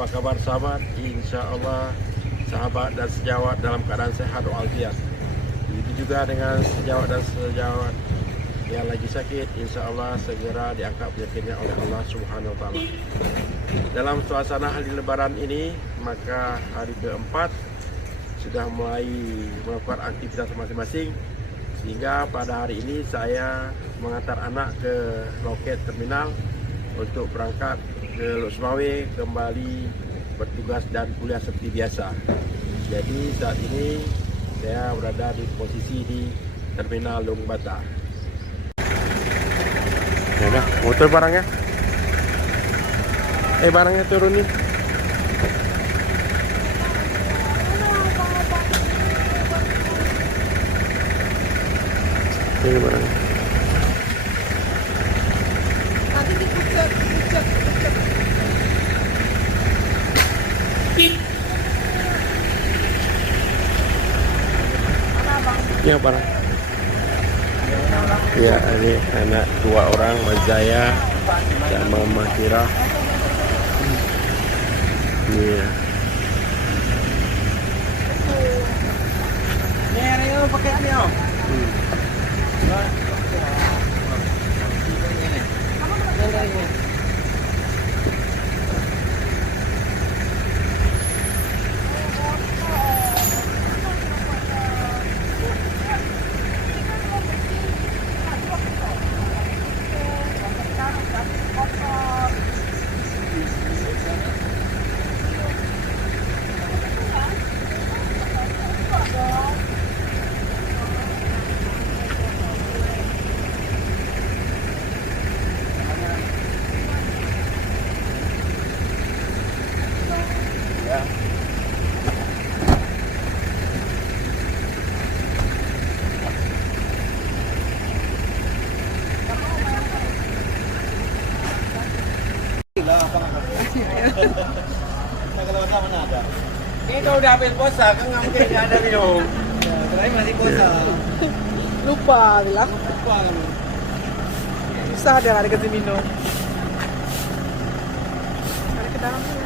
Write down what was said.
Apa kabar sahabat? Insya Allah sahabat dan sejawat dalam keadaan sehat walafiat. Begitu juga dengan sejawat dan sejawat yang lagi sakit, insya Allah segera diangkat penyakitnya oleh Allah Subhanahu Wa Taala. Dalam suasana hari Lebaran ini, maka hari keempat sudah mulai melakukan aktivitas masing-masing, sehingga pada hari ini saya mengantar anak ke loket terminal untuk berangkat ke Lok Sumawe kembali bertugas dan kuliah seperti biasa. Jadi saat ini saya berada di posisi di terminal Long Bata. Nah, motor barangnya. Barangnya turun nih. Ini barangnya. Nanti dipucat. Ini apa? Ya, ini anak dua orang, Mazaya sama Mahira. Iya. Ini yang pakai ini om. Ini kalau udah habis puasa kan nggak mungkin nggak ada minum. Terakhir masih puasa. Lupa bilang. Lupa kamu. Susah ada kasih minum. Ada ke dalam tuh.